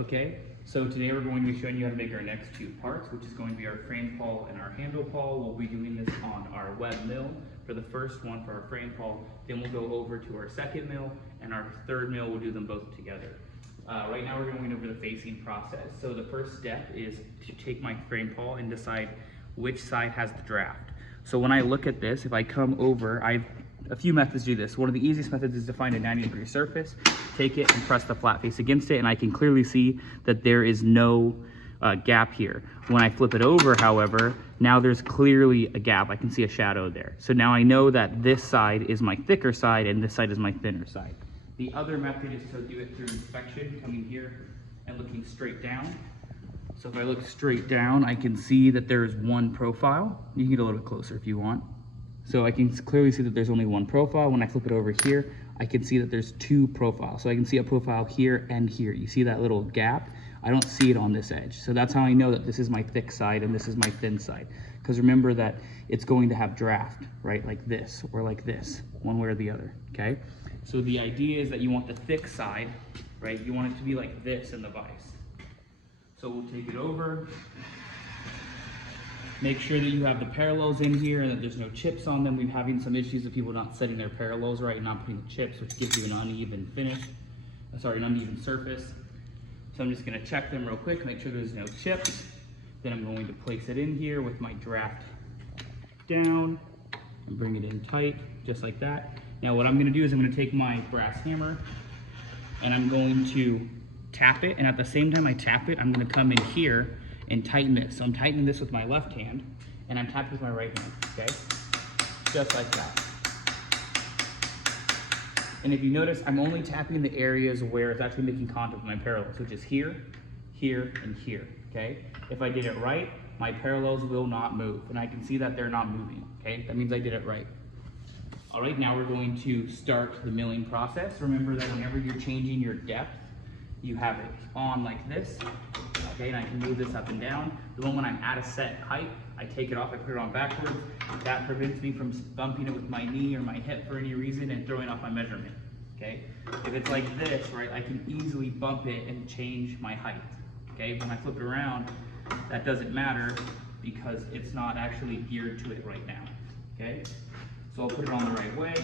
Okay, so today we're going to be showing you how to make our next two parts, which is going to be our frame pawl and our handle pawl. We'll be doing this on our web mill for the first one for our frame pawl. Then we'll go over to our second mill, and our third mill, we'll do them both together. Right now we're going over the facing process. So the first step is to take my frame pawl and decide which side has the draft. So when I look at this, if I come over, I've a few methods to do this. One of the easiest methods is to find a 90-degree surface, take it and press the flat face against it, and I can clearly see that there is no gap here. When I flip it over, however, now there's clearly a gap. I can see a shadow there. So now I know that this side is my thicker side and this side is my thinner side. The other method is to do it through inspection, coming here and looking straight down. So if I look straight down, I can see that there is one profile. You can get a little bit closer if you want. So I can clearly see that there's only one profile. When I flip it over here, I can see that there's two profiles. So I can see a profile here and here. You see that little gap? I don't see it on this edge. So that's how I know that this is my thick side and this is my thin side. Because remember that it's going to have draft, right? Like this or like this, one way or the other, okay? So the idea is that you want the thick side, right? You want it to be like this in the vise. So we'll take it over. Make sure that you have the parallels in here and that there's no chips on them. We're having some issues with people not setting their parallels right and not putting the chips, which gives you an uneven finish. Sorry, an uneven surface. So I'm just gonna check them real quick, make sure there's no chips. Then I'm going to place it in here with my draft down and bring it in tight, just like that. Now what I'm gonna do is I'm gonna take my brass hammer and I'm going to tap it, and at the same time I tap it, I'm gonna come in here and tighten this. So I'm tightening this with my left hand, and I'm tapping with my right hand, okay? Just like that. And if you notice, I'm only tapping the areas where it's actually making contact with my parallels, which is here, here, and here, okay? If I did it right, my parallels will not move, and I can see that they're not moving, okay? That means I did it right. All right, now we're going to start the milling process. Remember that whenever you're changing your depth, you have it on like this, okay, and I can move this up and down. The moment I'm at a set height, I take it off, I put it on backwards. That prevents me from bumping it with my knee or my hip for any reason and throwing off my measurement, okay? If it's like this, right, I can easily bump it and change my height, okay? When I flip it around, that doesn't matter because it's not actually geared to it right now, okay? So I'll put it on the right way.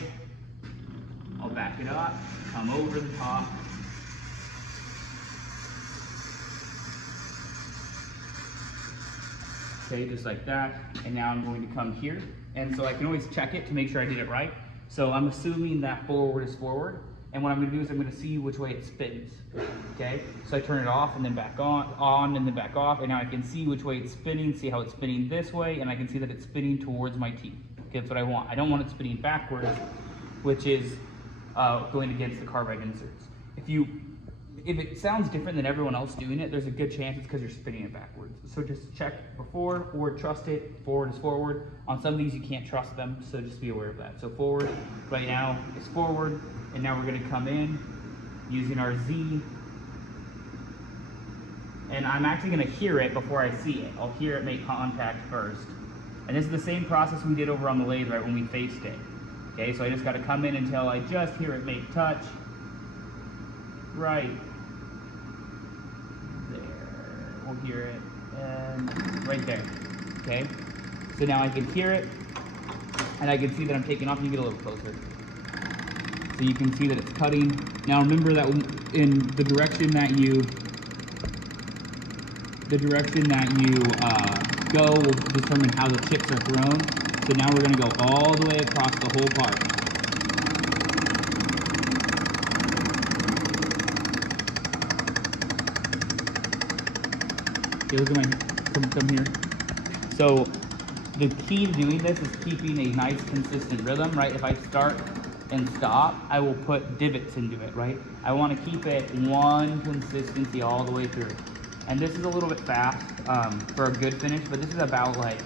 I'll back it up, come over the top. Okay, just like that, and now I'm going to come here, and so I can always check it to make sure I did it right. So I'm assuming that forward is forward, and what I'm going to do is I'm going to see which way it spins, okay? So I turn it off and then back on and then back off, and now I can see which way it's spinning, see how it's spinning this way, and I can see that it's spinning towards my teeth. Okay, that's what I want. I don't want it spinning backwards, which is going against the carbide inserts. If it sounds different than everyone else doing it, there's a good chance it's because you're spinning it backwards. So just check before, or trust it. Forward is forward. On some of these, you can't trust them, so just be aware of that. So forward right now is forward, and now we're going to come in using our Z. And I'm actually going to hear it before I see it. I'll hear it make contact first. And this is the same process we did over on the lathe, right, when we faced it. Okay, so I just got to come in until I just hear it make touch. Right. We'll hear it, and right there, okay? So now I can hear it, and I can see that I'm taking off, and you get a little closer. So you can see that it's cutting. Now remember that in the direction that you go will determine how the chips are thrown. So now we're gonna go all the way across the whole part. Okay, look at my, come here. So the key to doing this is keeping a nice consistent rhythm, right? If I start and stop, I will put divots into it, right? I want to keep it one consistency all the way through. And this is a little bit fast for a good finish, but this is about like,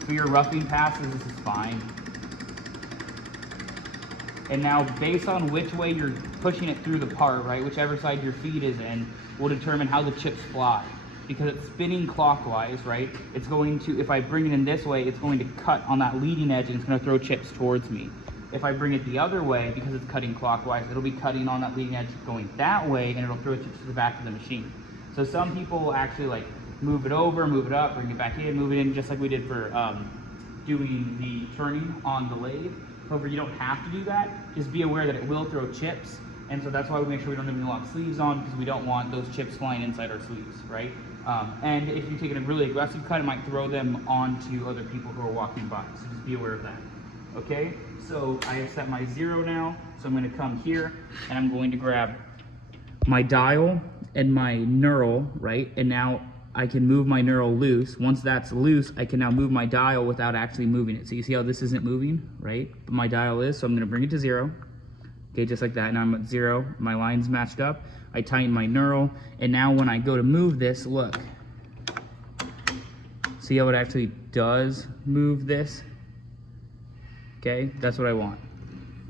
for your roughing passes, this is fine. And now based on which way you're pushing it through the part, right? Whichever side your feet is in will determine how the chips fly. Because it's spinning clockwise, right? It's going to, if I bring it in this way, it's going to cut on that leading edge and it's going to throw chips towards me. If I bring it the other way, because it's cutting clockwise, it'll be cutting on that leading edge going that way, and it'll throw chips to the back of the machine. So So some people will actually like move it over, move it up, bring it back in, move it in, just like we did for doing the turning on the lathe. However, you don't have to do that. Just be aware that it will throw chips, and so that's why we make sure we don't have any lock sleeves on, because we don't want those chips flying inside our sleeves, right? And if you're taking a really aggressive cut, it might throw them onto other people who are walking by, so just be aware of that. Okay, so I have set my 0 now, so I'm going to come here, and I'm going to grab my dial and my knurl, right? And now I can move my knurl loose. Once that's loose, I can now move my dial without actually moving it. So you see how this isn't moving, right? But my dial is, so I'm gonna bring it to 0. Okay, just like that. Now I'm at 0, my line's matched up. I tighten my knurl, and now when I go to move this, look. See how it actually does move this? Okay, that's what I want.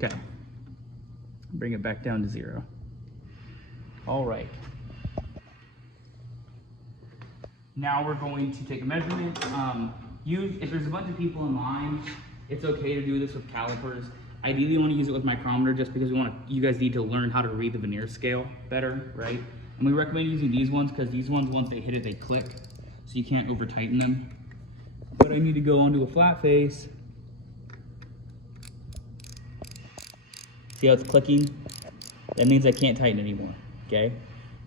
Okay, bring it back down to 0. All right. Now we're going to take a measurement. If there's a bunch of people in line, it's okay to do this with calipers. Ideally, you want to use it with micrometer just because you guys need to learn how to read the veneer scale better, right? And we recommend using these ones because these ones, once they hit it, they click, so you can't over tighten them. But I need to go onto a flat face. See how it's clicking? That means I can't tighten anymore, okay?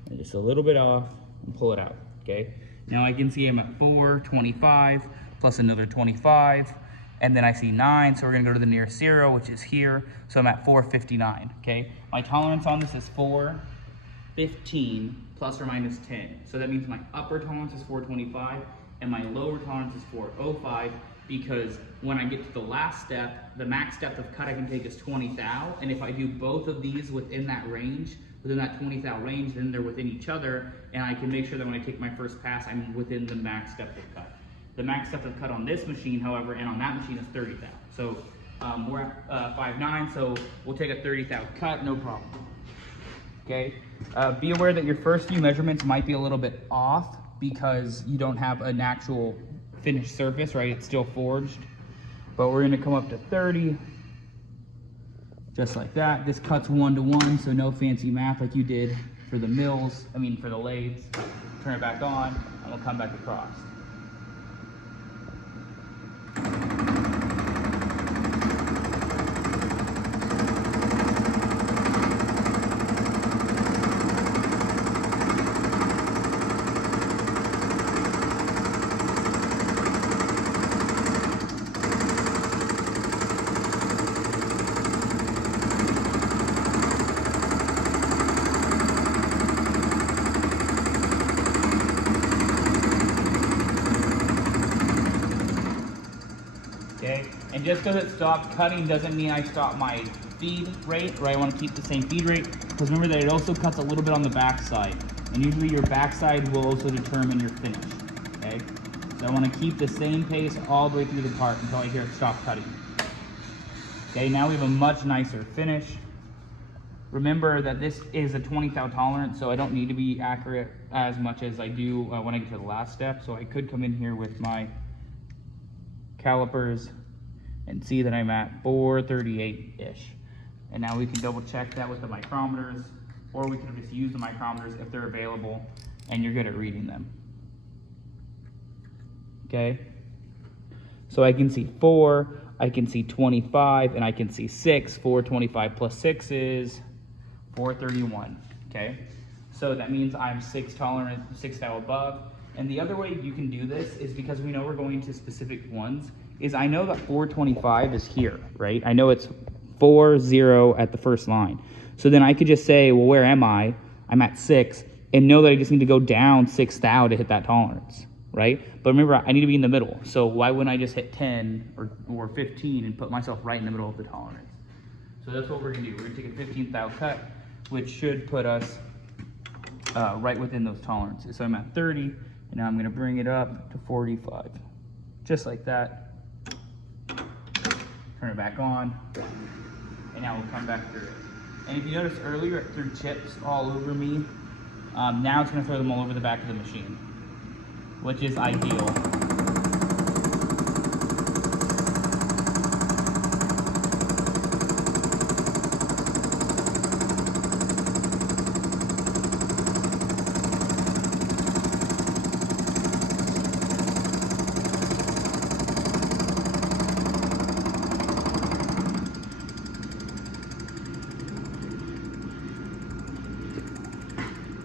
And just a little bit off and pull it out, okay? Now I can see I'm at 425 plus another 25, and then I see 9, so we're gonna go to the nearest 0, which is here, so I'm at 459, okay? My tolerance on this is 415 plus or minus 10, so that means my upper tolerance is 425, and my lower tolerance is 405, because when I get to the last step, the max depth of cut I can take is 20 thou, and if I do both of these within that range, within that 20 thou range, then they're within each other, and I can make sure that when I take my first pass, I'm within the max depth of cut. The max depth of cut on this machine, however, and on that machine is 30 thou. So we're at 5'9", so we'll take a 30 thou cut, no problem. Okay, be aware that your first few measurements might be a little bit off because you don't have an actual finished surface, right? It's still forged, but we're gonna come up to 30. Just like that. This cuts 1-to-1, so no fancy math like you did for the mills, for the lathes. Turn it back on, and we'll come back across. Okay, and just because it stopped cutting doesn't mean I stop my feed rate, right? I want to keep the same feed rate, because remember that it also cuts a little bit on the back side, and usually your back side will also determine your finish, okay? So I want to keep the same pace all the way through the part until I hear it stop cutting. Okay, now we have a much nicer finish. Remember that this is a 20 thou tolerance, so I don't need to be accurate as much as I do when I get to the last step, so I could come in here with my calipers and see that I'm at 438-ish. And now we can double check that with the micrometers, or we can just use the micrometers if they're available and you're good at reading them. Okay, so I can see 4, I can see 25, and I can see 6. 425 plus 6 is 431, okay? So that means I'm 6 thou above. And the other way you can do this is, because we know we're going to specific ones, is I know that 425 is here, right? I know it's 4-0 at the first line. So then I could just say, well, where am I? I'm at 6, and know that I just need to go down 6 thou to hit that tolerance, right? But remember, I need to be in the middle. So why wouldn't I just hit 10 or 15 and put myself right in the middle of the tolerance? So that's what we're gonna do. We're gonna take a 15 thou cut, which should put us right within those tolerances. So I'm at 30, and now I'm gonna bring it up to 45. Just like that. Turn it back on, and now we'll come back through it. And if you notice earlier, it threw chips all over me. Now it's gonna throw them all over the back of the machine, which is ideal.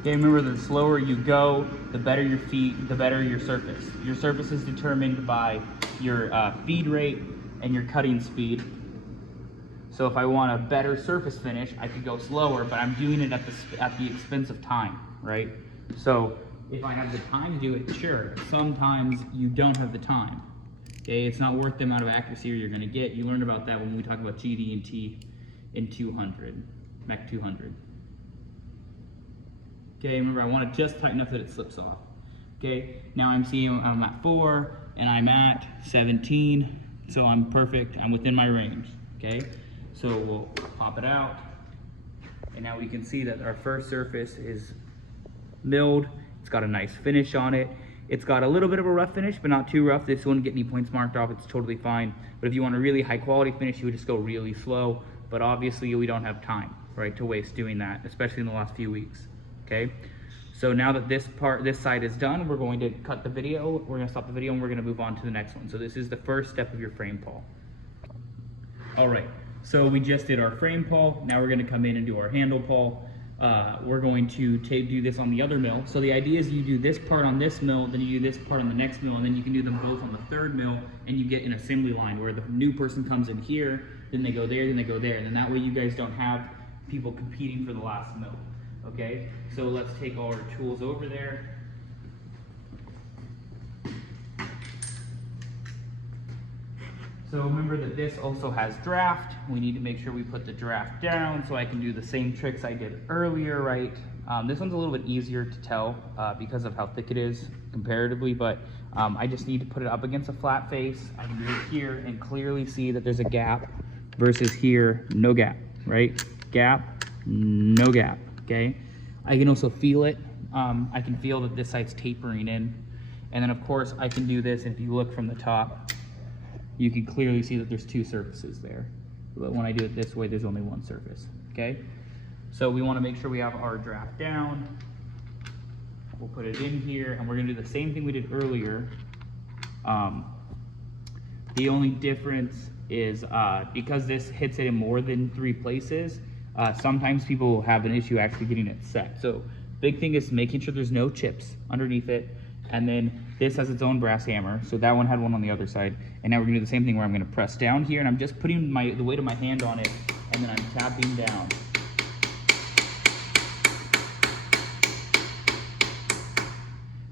Okay, remember the slower you go, the better your feet, the better your surface. Your surface is determined by your feed rate and your cutting speed. So if I want a better surface finish, I could go slower, but I'm doing it at the expense of time, right? So if I have the time to do it, sure. Sometimes you don't have the time. Okay, it's not worth the amount of accuracy you're gonna get. You learned about that when we talk about GD and T in 200, Mech 200. Okay, remember I want it just tight enough that it slips off. Okay, now I'm seeing I'm at 4 and I'm at 17, so I'm perfect, I'm within my range, okay? So we'll pop it out, and now we can see that our first surface is milled. It's got a nice finish on it. It's got a little bit of a rough finish, but not too rough. This wouldn't get any points marked off, it's totally fine. But if you want a really high quality finish, you would just go really slow, but obviously we don't have time, right, to waste doing that, especially in the last few weeks. Okay, so now that this side is done, we're going to cut the video, we're gonna stop the video, and we're gonna move on to the next one. So this is the first step of your frame pawl. All right, so we just did our frame pawl, now we're gonna come in and do our handle pawl. We're going to do this on the other mill. So the idea is you do this part on this mill, then you do this part on the next mill, and then you can do them both on the third mill, and you get an assembly line where the new person comes in here, then they go there, then they go there, and then that way you guys don't have people competing for the last mill. Okay, so let's take all our tools over there. So remember that this also has draft. We need to make sure we put the draft down so I can do the same tricks I did earlier, right? This one's a little bit easier to tell because of how thick it is comparatively, but I just need to put it up against a flat face. I can do it here and clearly see that there's a gap versus here, no gap, right? Gap, no gap, okay? I can also feel it. I can feel that this side's tapering in. And then of course I can do this, and if you look from the top, you can clearly see that there's two surfaces there. But when I do it this way, there's only one surface, okay? So we wanna make sure we have our draft down. We'll put it in here, and we're gonna do the same thing we did earlier. The only difference is because this hits it in more than 3 places, sometimes people will have an issue actually getting it set. So big thing is making sure there's no chips underneath it. And then this has its own brass hammer. So that one had one on the other side. And now we're gonna do the same thing where I'm gonna press down here, and I'm just putting the weight of my hand on it, and then I'm tapping down.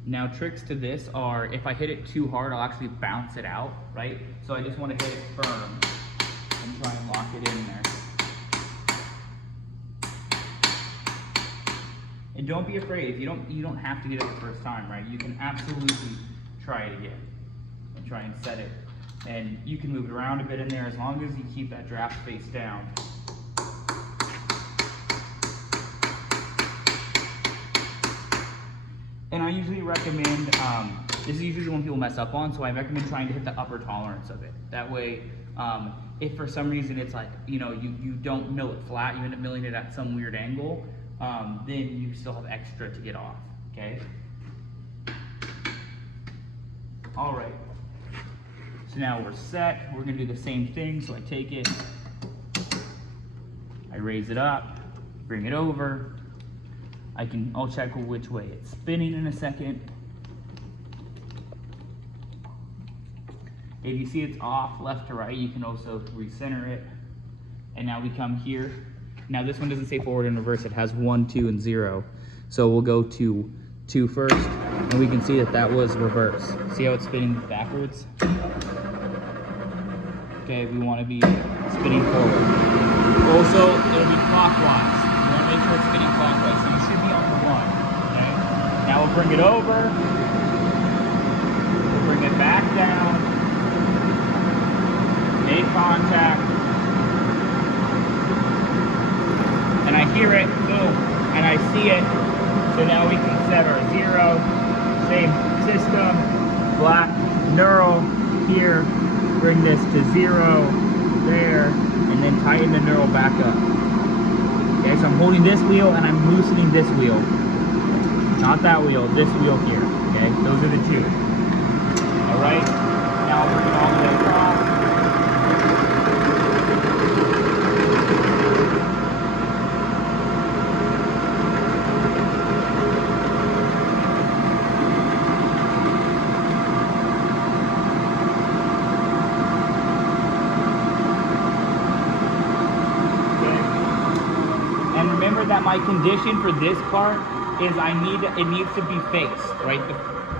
Now tricks to this are, if I hit it too hard, I'll actually bounce it out, right? So I just wanna hit it firm and try and lock it in there. And don't be afraid. If you don't have to get it the first time, right? You can absolutely try it again and try and set it. And you can move it around a bit in there as long as you keep that draft face down. And I usually recommend, this is usually when people mess up on, so I recommend trying to hit the upper tolerance of it. That way, if for some reason it's like, you don't mill it flat, you end up milling it at some weird angle, then you still have extra to get off, okay? All right, so now we're set. We're gonna do the same thing. So I take it, I raise it up, bring it over. I'll check which way it's spinning in a second. If you see it's off left to right, you can also recenter it. And now we come here. Now this one doesn't say forward and reverse, it has 1, 2, and 0. So we'll go to 2 first, and we can see that was reverse. See how it's spinning backwards? Okay, we want to be spinning forward. Also, it'll be clockwise. We want to make sure it's spinning clockwise, so you should be on the 1. Okay? Now we'll bring it over. We'll bring it back down. Make contact. And I hear it, boom, and I see it. So now we can set our 0, same system, black knurl here, bring this to 0, there, and then tighten the knurl back up. Okay, so I'm holding this wheel and I'm loosening this wheel. Not that wheel, this wheel here, okay? Those are the 2. All right, now I'll bring it all the way across. my condition for this part is it needs to be faced, right?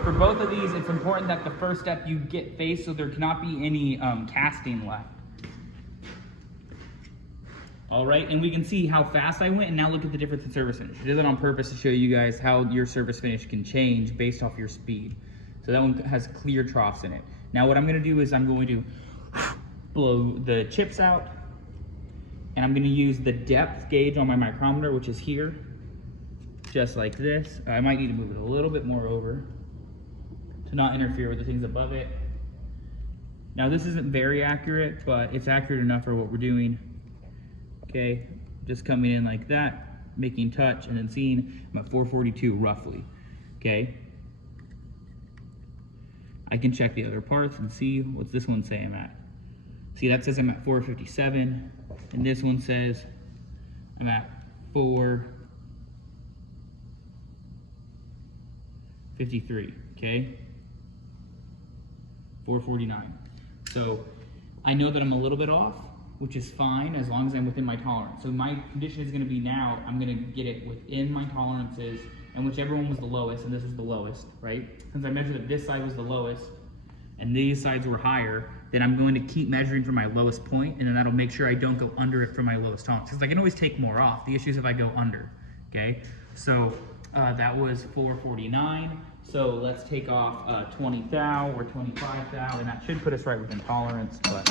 For both of these, it's important that the first step you get faced so there cannot be any casting left. All right, and we can see how fast I went, and now look at the difference in service finish. I did that on purpose to show you guys how your service finish can change based off your speed. So that one has clear troughs in it. Now what I'm gonna do is I'm going to blow the chips out, and I'm gonna use the depth gauge on my micrometer, which is here, just like this. I might need to move it a little bit more over to not interfere with the things above it. Now this isn't very accurate, but it's accurate enough for what we're doing. Okay, just coming in like that, making touch, and then seeing I'm at 442 roughly, okay? I can check the other parts and see what's this one say I'm at. See, that says I'm at 457, and this one says I'm at 453, okay? 449. So I know that I'm a little bit off, which is fine as long as I'm within my tolerance. So my condition is gonna be now, I'm gonna get it within my tolerances, and whichever one was the lowest, and this is the lowest, right? Since I measured that this side was the lowest, and these sides were higher, then I'm going to keep measuring from my lowest point, and then that'll make sure I don't go under it from my lowest tolerance. Because I can always take more off. The issue is if I go under, okay? So that was 449. So let's take off 20 thou or 25 thou, and that should put us right within tolerance, but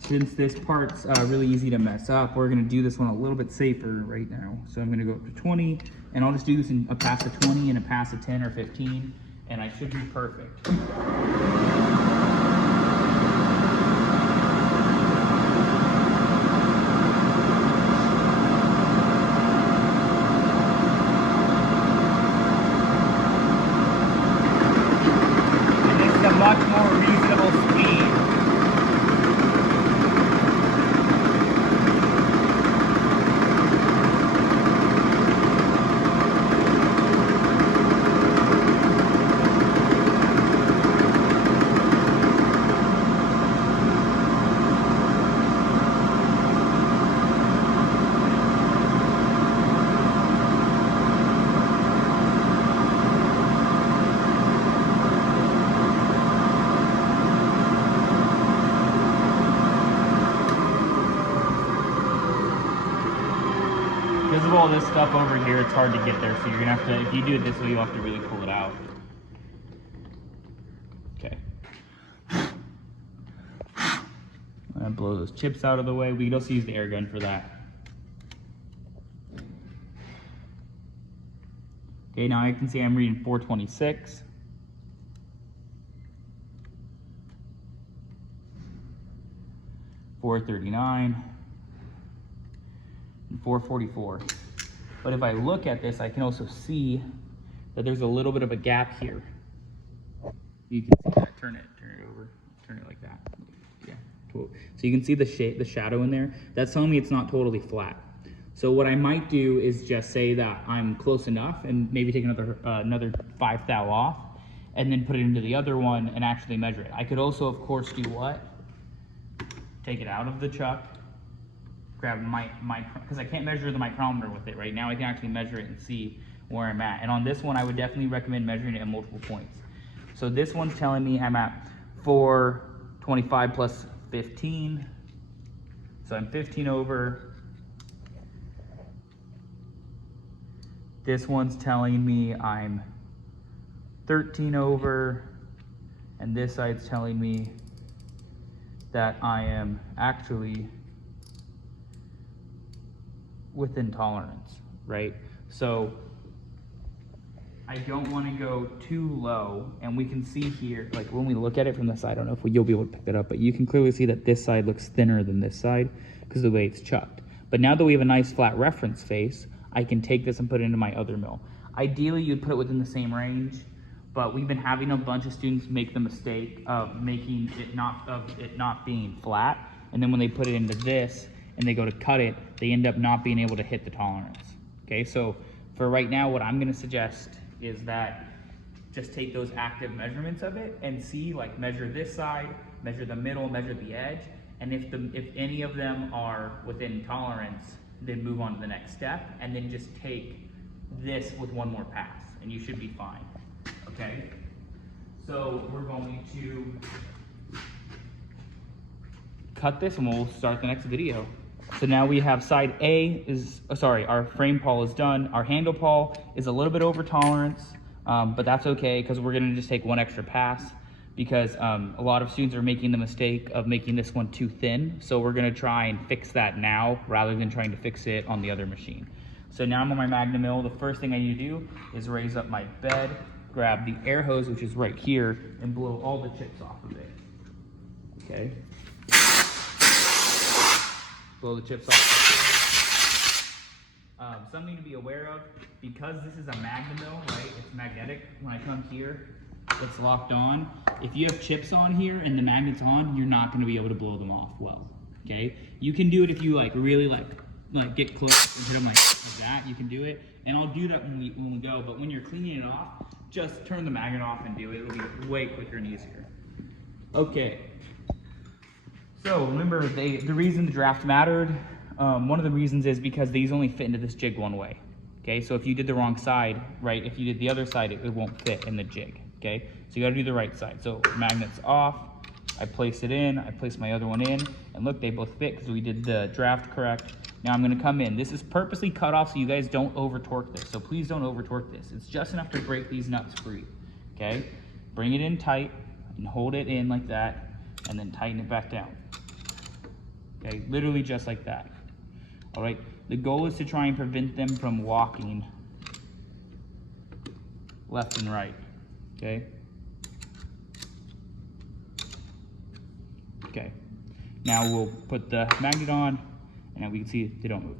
since this part's really easy to mess up, we're gonna do this one a little bit safer right now. So I'm gonna go up to 20, and I'll just do this in a pass of 20 and a pass of 10 or 15, and I should be perfect. And this is a much more reasonable speed. Because of all this stuff over here, it's hard to get there, so you're gonna have to, if you do it this way, you'll have to really pull it out. Okay. I'm gonna blow those chips out of the way. We can also use the air gun for that. Okay, now I can see I'm reading 426. $439. 444. But if I look at this, I can also see that there's a little bit of a gap here. You can see that. Turn it over, turn it like that. Yeah, cool. So you can see the shadow in there. That's telling me it's not totally flat. So what I might do is just say that I'm close enough, and maybe take another 5 thou off, and then put it into the other one and actually measure it. I could also, of course, do what? Take it out of the chuck. Grab because I can't measure the micrometer with it right now. I can actually measure it and see where I'm at. And on this one, I would definitely recommend measuring it at multiple points. So this one's telling me I'm at 425 plus 15. So I'm 15 over. This one's telling me I'm 13 over. And this side's telling me that I am actually within tolerance, right? So I don't want to go too low, and we can see here, like when we look at it from the side, I don't know if you'll be able to pick that up, but you can clearly see that this side looks thinner than this side because of the way it's chucked. But now that we have a nice flat reference face, I can take this and put it into my other mill. Ideally, you'd put it within the same range, but we've been having a bunch of students make the mistake of making it not being flat, and then when they put it into this and they go to cut it, they end up not being able to hit the tolerance. Okay, so for right now, what I'm gonna suggest is that just take those active measurements of it and see, like measure this side, measure the middle, measure the edge, and if any of them are within tolerance, then move on to the next step, and then just take this with one more pass, and you should be fine, okay? So we're going to cut this and we'll start the next video. So now we have side A is, our frame pawl is done. Our handle pawl is a little bit over tolerance, but that's okay because we're gonna just take one extra pass because a lot of students are making the mistake of making this one too thin. So we're gonna try and fix that now rather than trying to fix it on the other machine. So now I'm on my Magnum mill. The first thing I need to do is raise up my bed, grab the air hose, which is right here, and blow all the chips off of it, okay? Blow the chips off. Something to be aware of, because this is a Magnum mill, right? It's magnetic. When I come here, it's locked on. If you have chips on here and the magnet's on, you're not going to be able to blow them off well. Okay? You can do it if you really get close and hit them like that. You can do it, and I'll do that when we go. But when you're cleaning it off, just turn the magnet off and do it. It'll be way quicker and easier. Okay. So remember, the reason the draft mattered, one of the reasons is because these only fit into this jig one way. Okay, so if you did the wrong side, right, if you did the other side, it won't fit in the jig. Okay, so you gotta do the right side. So magnet's off, I place it in, I place my other one in, and look, they both fit because we did the draft correct. Now I'm gonna come in. This is purposely cut off so you guys don't over torque this. So please don't over torque this. It's just enough to break these nuts free. Okay, bring it in tight and hold it in like that, and then tighten it back down. Okay, literally just like that. All right, the goal is to try and prevent them from walking left and right, okay? Okay, now we'll put the magnet on, and now we can see they don't move.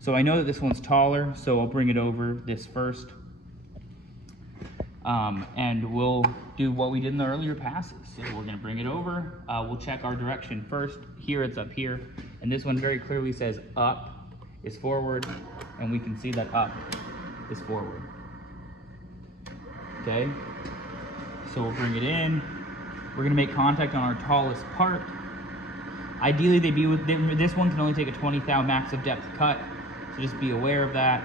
So I know that this one's taller, so I'll bring it over this first. And we'll do what we did in the earlier passes. So we're gonna bring it over, we'll check our direction first. Here it's up here, and this one very clearly says up is forward, and we can see that up is forward. Okay, so we'll bring it in. We're gonna make contact on our tallest part. Ideally, this one can only take a 20 thou max of depth cut, so just be aware of that.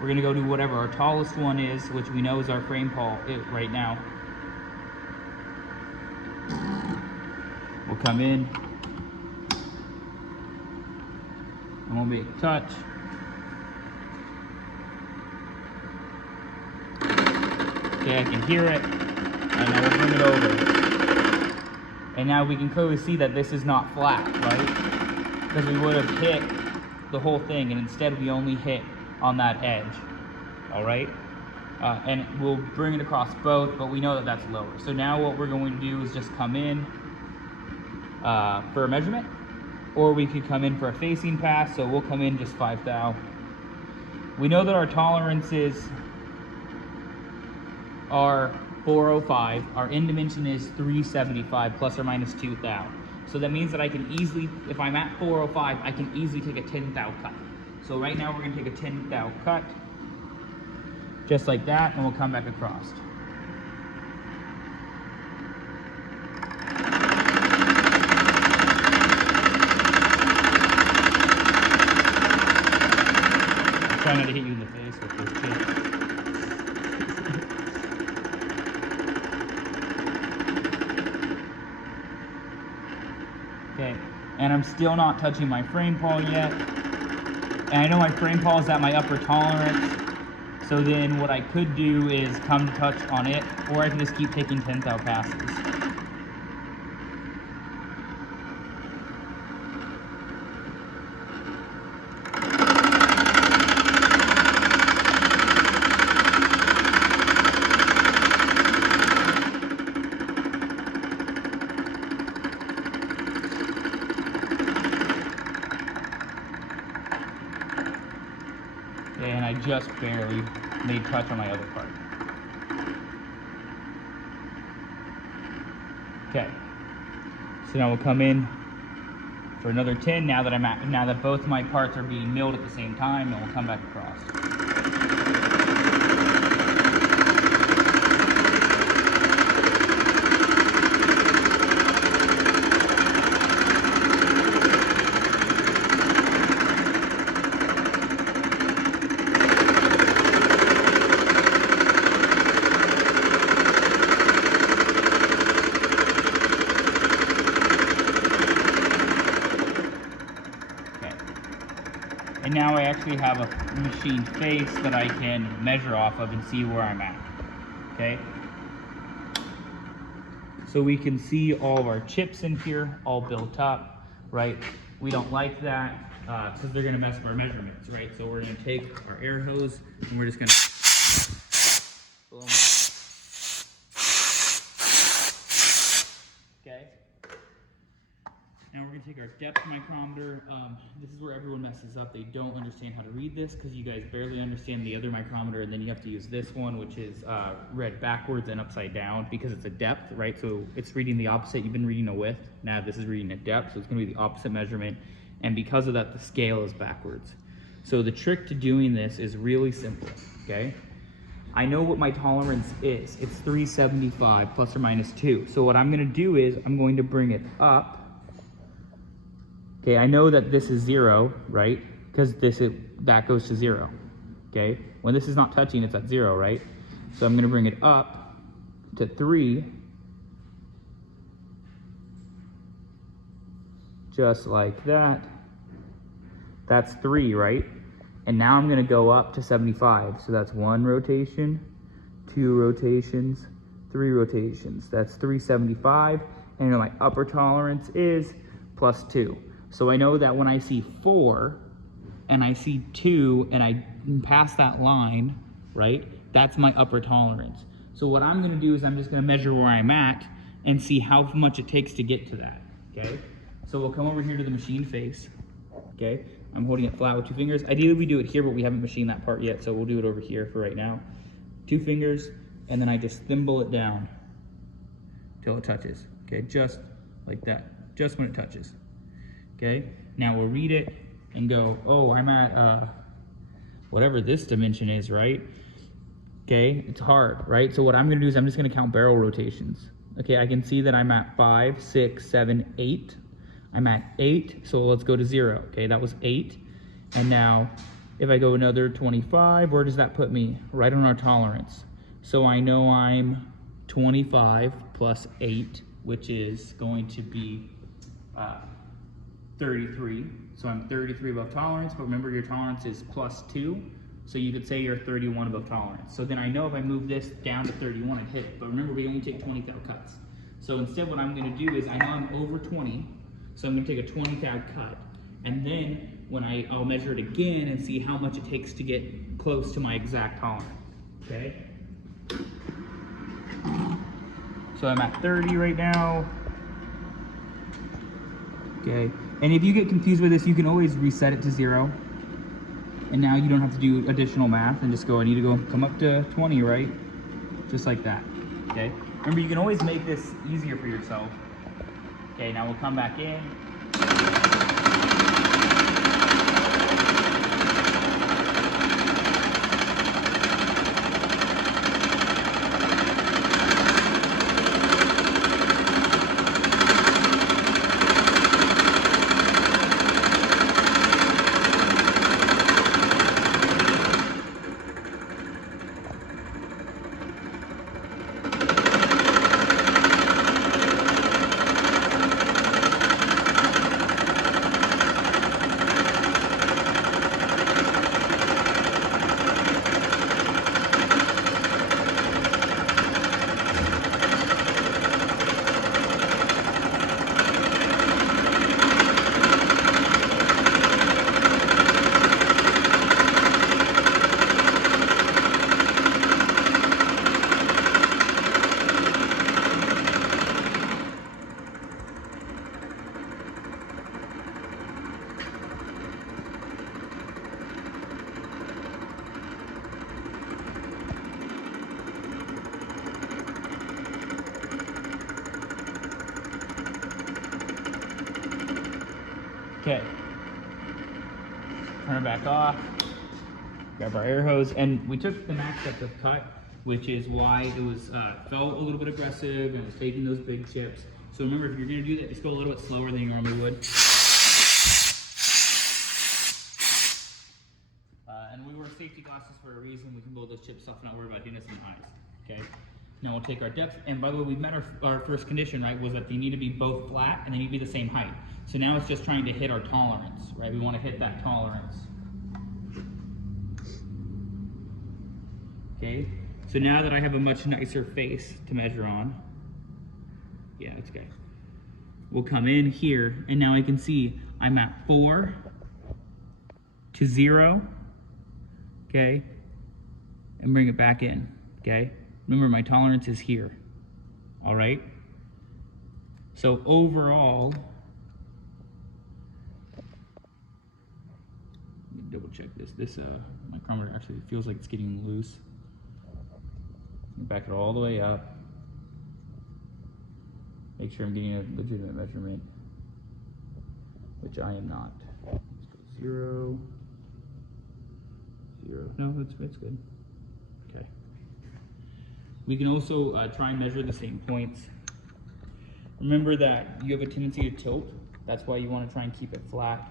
We're gonna go to whatever our tallest one is, which we know is our frame pawl right now. We'll come in, and we'll make a touch. Okay, I can hear it, and now we'll bring it over. And now we can clearly see that this is not flat, right? Because we would have hit the whole thing, and instead we only hit on that edge, all right? And we'll bring it across both, but we know that that's lower. So now what we're going to do is just come in for a measurement, or we could come in for a facing pass, so we'll come in just 5 thou. We know that our tolerances are 405, our end dimension is 375 plus or minus 2 thou. So that means that I can easily, if I'm at 405, I can easily take a 10 thou cut. So right now we're gonna take a 10 thou cut, just like that, and we'll come back across. Try not to hit you in the face with this chip. Okay, and I'm still not touching my frame pawl yet. And I know my frame pawl is at my upper tolerance. So then what I could do is come to touch on it, or I can just keep taking 10 thou passes. And I just barely made touch on my other part. Okay, so now we'll come in for another 10 now that both my parts are being milled at the same time, and we'll come back across. And now I actually have a machine face that I can measure off of and see where I'm at, okay? So we can see all of our chips in here, all built up, right? We don't like that because they're gonna mess up our measurements, right? So we're gonna take our air hose and we're just gonna blow them out. Okay? Now we're gonna take our depth micrometer. This is where everyone messes up. They don't understand how to read this because you guys barely understand the other micrometer, and then you have to use this one, which is read backwards and upside down because it's a depth, right? So it's reading the opposite. You've been reading a width. Now this is reading a depth, so it's gonna be the opposite measurement. And because of that, the scale is backwards. So the trick to doing this is really simple, okay? I know what my tolerance is. It's 375 plus or minus 2. So what I'm gonna do is I'm going to bring it up. Okay, I know that this is 0, right? Because that goes to 0, okay? When this is not touching, it's at 0, right? So I'm gonna bring it up to 3, just like that. That's 3, right? And now I'm gonna go up to 75. So that's 1 rotation, 2 rotations, 3 rotations. That's 375, and my upper tolerance is plus 2. So I know that when I see 4 and I see 2 and I pass that line, right, that's my upper tolerance. So what I'm gonna do is I'm just gonna measure where I'm at and see how much it takes to get to that, okay? So we'll come over here to the machine face, okay? I'm holding it flat with 2 fingers. Ideally we do it here, but we haven't machined that part yet, so we'll do it over here for right now. 2 fingers, and then I just thimble it down till it touches, okay? Just like that, just when it touches. Okay, now we'll read it and go, oh, I'm at whatever this dimension is, right? Okay, it's hard, right? So what I'm gonna do is I'm just gonna count barrel rotations. Okay, I can see that I'm at 5, 6, 7, 8. I'm at 8, so let's go to 0. Okay, that was 8. And now if I go another 25, where does that put me? Right on our tolerance. So I know I'm 25 plus 8, which is going to be 33, so I'm 33 above tolerance, but remember your tolerance is plus 2, so you could say you're 31 above tolerance. So then I know if I move this down to 31, I hit it, but remember we only take 20 thou cuts. So instead what I'm gonna do is I know I'm over 20, so I'm gonna take a 20 thou cut, and then when I'll measure it again and see how much it takes to get close to my exact tolerance, okay? So I'm at 30 right now. Okay, and if you get confused with this, you can always reset it to 0. And now you don't have to do additional math and just go, I need to come up to 20, right? Just like that, okay? Remember, you can always make this easier for yourself. Okay, now we'll come back in. Okay, turn it back off, grab our air hose, and we took the max depth of cut, which is why it was felt a little bit aggressive and was taking those big chips. So remember, if you're gonna do that, just go a little bit slower than you normally would. And we wear safety glasses for a reason. We can blow those chips off and not worry about hitting us in the eyes, okay? Now we'll take our depth, and by the way, we've met our first condition, right, was that they need to be both flat and they need to be the same height. So now it's just trying to hit our tolerance, right? We want to hit that tolerance. Okay, so now that I have a much nicer face to measure on, yeah, that's okay. We'll come in here, and now I can see I'm at 4 to 0, okay, and bring it back in, okay? Remember, my tolerance is here, all right? So overall, let me double check this. This micrometer actually feels like it's getting loose. Back it all the way up. Make sure I'm getting a legitimate measurement, which I am not. Let's go 0, 0. No, it's good. Okay. We can also try and measure the same points. Remember that you have a tendency to tilt. That's why you want to try and keep it flat.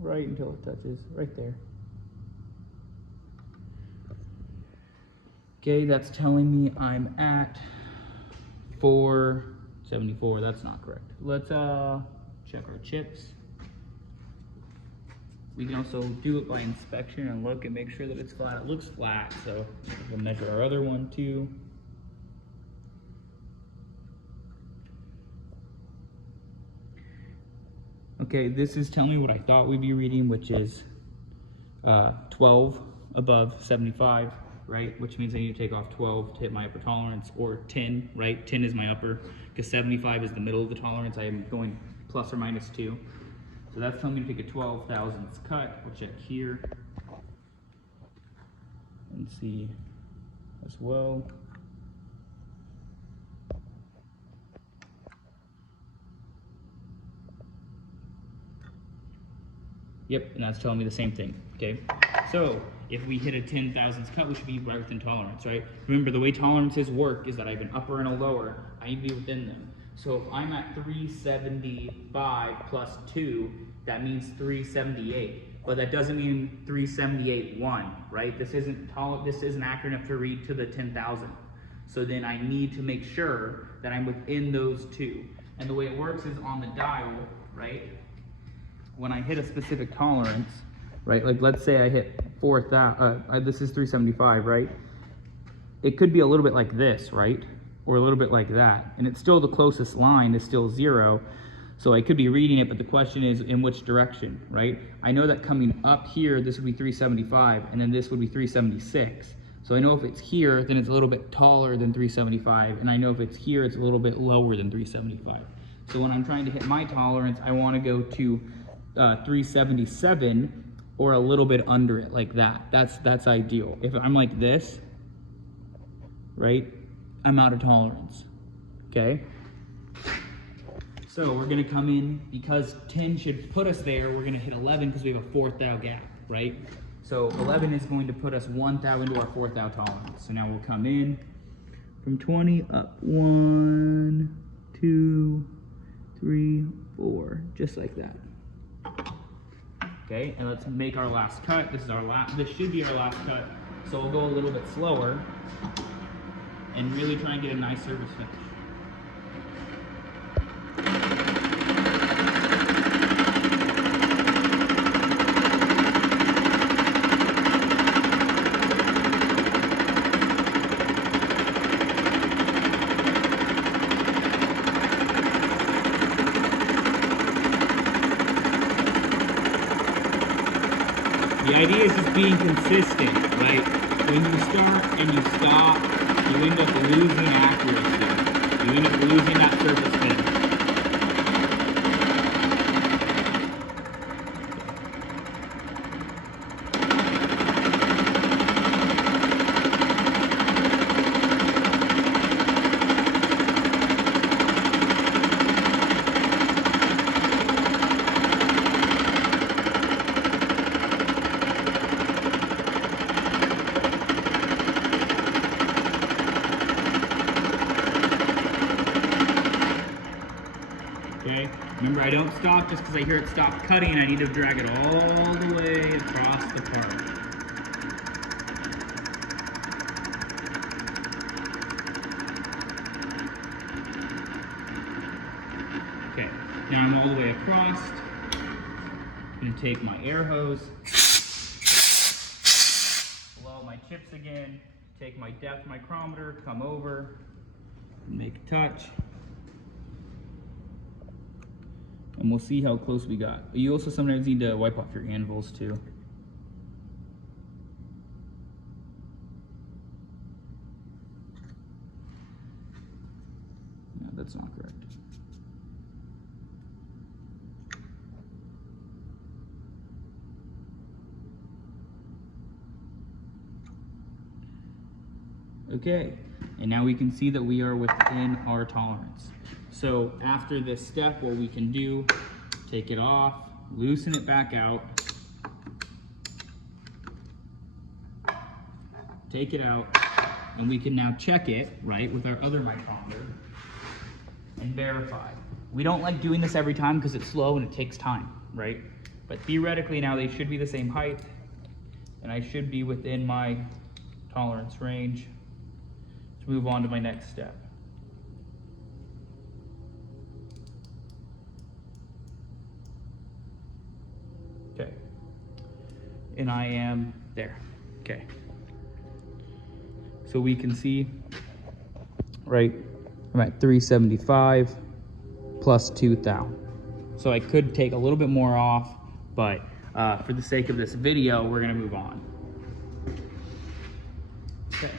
Right until it touches, right there. Okay, that's telling me I'm at 474. That's not correct. Let's check our chips. We can also do it by inspection and look and make sure that it's flat. It looks flat, so we'll measure our other one too. Okay, this is telling me what I thought we'd be reading, which is 12 above 75, right? Which means I need to take off 12 to hit my upper tolerance, or 10, right? 10 is my upper, because 75 is the middle of the tolerance. I am going plus or minus 2. So that's telling me to take a 12 thousandths cut. We'll check here and see as well. Yep, and that's telling me the same thing, okay? So if we hit a 10 thousandths cut, we should be right within tolerance, right? Remember, the way tolerances work is that I have an upper and a lower. I need to be within them. So if I'm at 375 plus 2, that means 378. But that doesn't mean 378.1, right? This isn't accurate enough to read to the 10,000. So then I need to make sure that I'm within those two. And the way it works is on the dial, right? When I hit a specific tolerance, right? Like let's say I hit 4,000, this is 375, right? It could be a little bit like this, right? Or a little bit like that. And it's still the closest line is still 0. So I could be reading it, but the question is in which direction, right? I know that coming up here, this would be 375, and then this would be 376. So I know if it's here, then it's a little bit taller than 375, and I know if it's here, it's a little bit lower than 375. So when I'm trying to hit my tolerance, I want to go to 377 or a little bit under it, like that. That's ideal. If I'm like this, right, I'm out of tolerance, okay? So we're gonna come in, because 10 should put us there, we're gonna hit 11 because we have a 4th thou gap, right? So 11 is going to put us 1 thou into our 4th thou tolerance. So now we'll come in from 20 up 1, 2, 3, 4, just like that. Okay, and let's make our last cut. This should be our last cut. So we'll go a little bit slower and really try and get a nice surface finish. The idea is just being consistent, right? When you start and you stop, you end up losing accuracy. You end up losing that surface finish. Okay? Remember, I don't stop just because I hear it stop cutting. I need to drag it all the way across the part. Okay, now I'm all the way across. I'm gonna take my air hose, blow my chips again, take my depth micrometer, come over, make a touch. And we'll see how close we got. You also sometimes need to wipe off your anvils too. No, that's not correct. Okay, and now we can see that we are within our tolerance. So after this step, what we can do, take it off, loosen it back out, take it out, and we can now check it, right, with our other micrometer and verify. We don't like doing this every time because it's slow and it takes time, right? But theoretically now they should be the same height, and I should be within my tolerance range. Let's move on to my next step. Okay, and I am there. Okay, so we can see, right, I'm at 375 plus 2 thou. So I could take a little bit more off, but for the sake of this video, we're gonna move on. Okay.